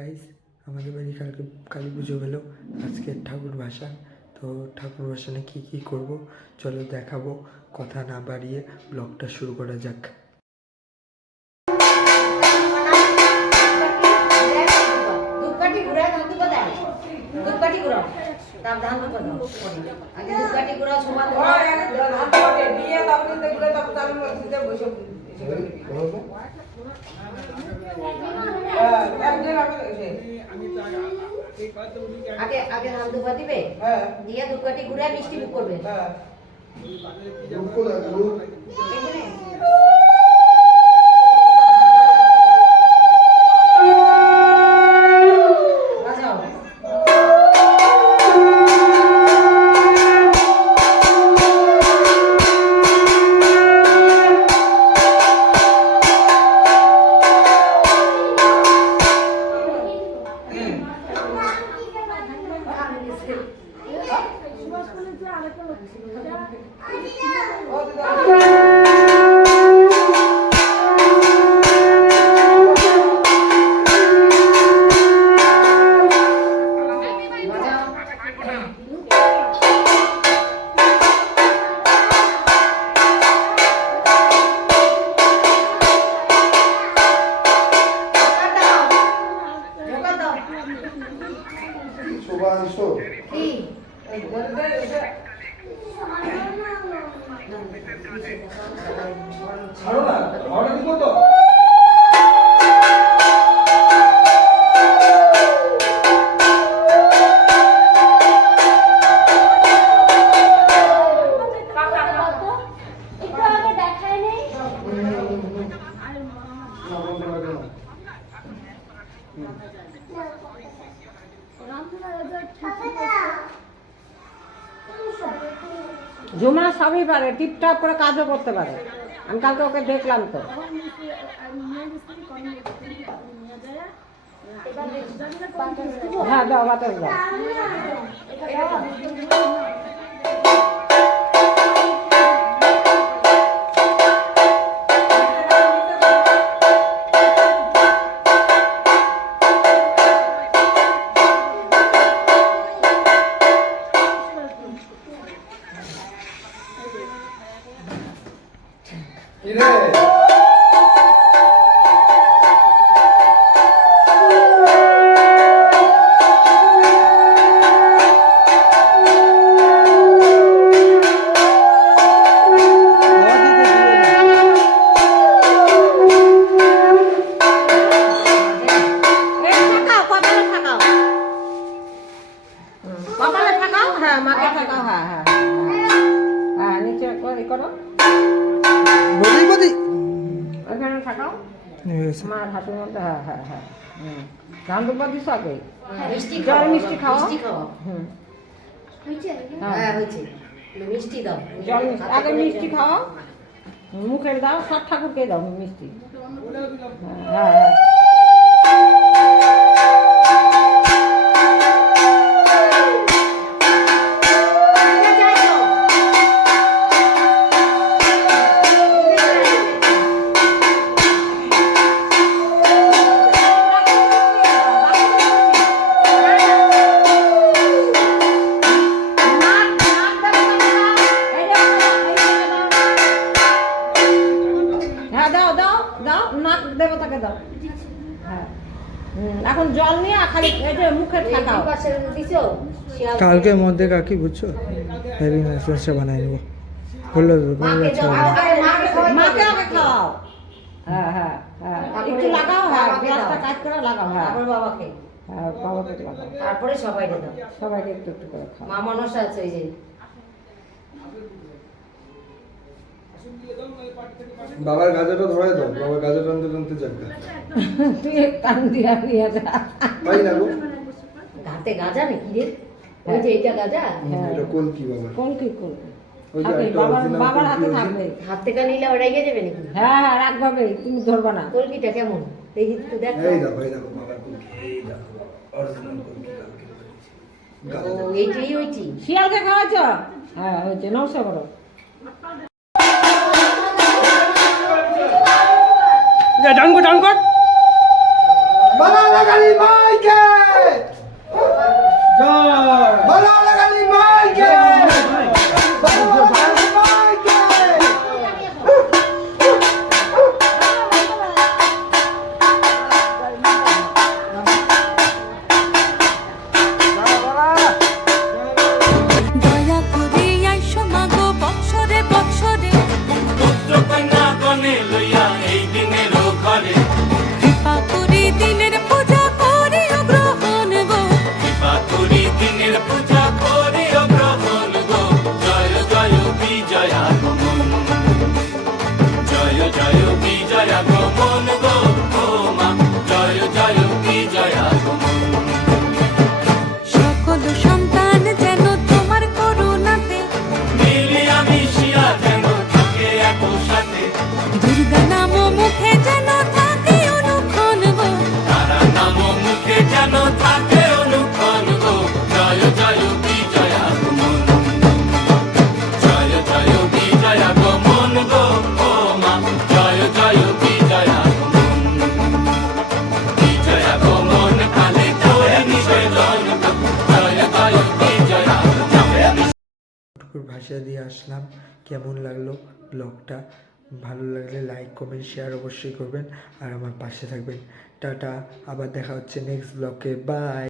Guys, আমাদের বাড়ি কালকে কালী পুজো হলো। আজকে ঠাকুর ভাসান। তো ঠাকুর ভাসানে কী করব চলো দেখাবো। কথা না বাড়িয়ে ব্লগটা শুরু করা যাক। আগে আগে ধান দুবা দিবে, দিয়ে দুকাটি ঘুরে মিষ্টি মুখ করবে। ছাড়ো না, অর্ডার দিব তো। জুমা সবই পারে, টিপটপ করে কাজও করতে পারে। আমি কালকে ওকে দেখলাম তো। হ্যাঁ, দাও বাতাস দাও। মার হাতের মধ্যে হ্যাঁ হ্যাঁ হ্যাঁ ধান দুপা দিস আগে জল মিষ্টি খাওয়া। মিষ্টি দাও, জল মিষ্টি আগে মিষ্টি খাওয়া, মুখের দাও, সব ঠাকুরকে দাও মিষ্টি। হ্যাঁ হ্যাঁ দেবতাকে দাও। হ্যাঁ, এখন জল নিয়ে খালি এই যে মুখে ঠাকাও। কালকের মধ্যে কাকি বুঝছো হেভি ম্যাসেজটা বানাই নেবো বললো। মাকে আগে খাওয়াও। হ্যাঁ হ্যাঁ হ্যাঁ, একটু লাগাও। হ্যাঁ, গ্লাসটা কাজ করে লাগাও। হ্যাঁ, আবার বাবাকে। হ্যাঁ, বাবাকে লাগাও। তারপরে সবাইকে দাও, সবাইকে একটু একটু করে খাও। মা মনসা আছে এই যে। বাবার গাজাটা ধরাই দাও, বাবার গাজা টানতে টানতে যাক। তুই এক টান দিয়া নিয়ে যা। পাই না গো, হাতে গাজা নাকি রে? ওই যে এটা গাজা। হ্যাঁ, এটা কোন কি বাবা? কোন কি কোন? ওই যে একটা বাবার হাতে থাকবে। হাত থেকে নিলে ওড়াই গিয়ে যাবে নাকি? হ্যাঁ, রাখবে, তুমি ধরবা না। কলকিটা কেমন দেখি একটু দেখ। এই দাও, এই দেখো বাবার কলকি, এই দেখো অরিজিনাল কলকি কালকে। ও এইটাই ওইটি। শিয়ালকে খাওয়াছো? হ্যাঁ, হয়েছে। নমস্কার করো। ডান কর বাবা লাগালি ভাই। পূজা দিয়ে আসলাম। কেমন লাগলো ব্লগটা? ভালো লাগলে লাইক কমেন্ট শেয়ার অবশ্যই করবেন আর আমার পাশে থাকবেন। টাটা, আবার দেখা হচ্ছে নেক্সট ব্লগে। বাই।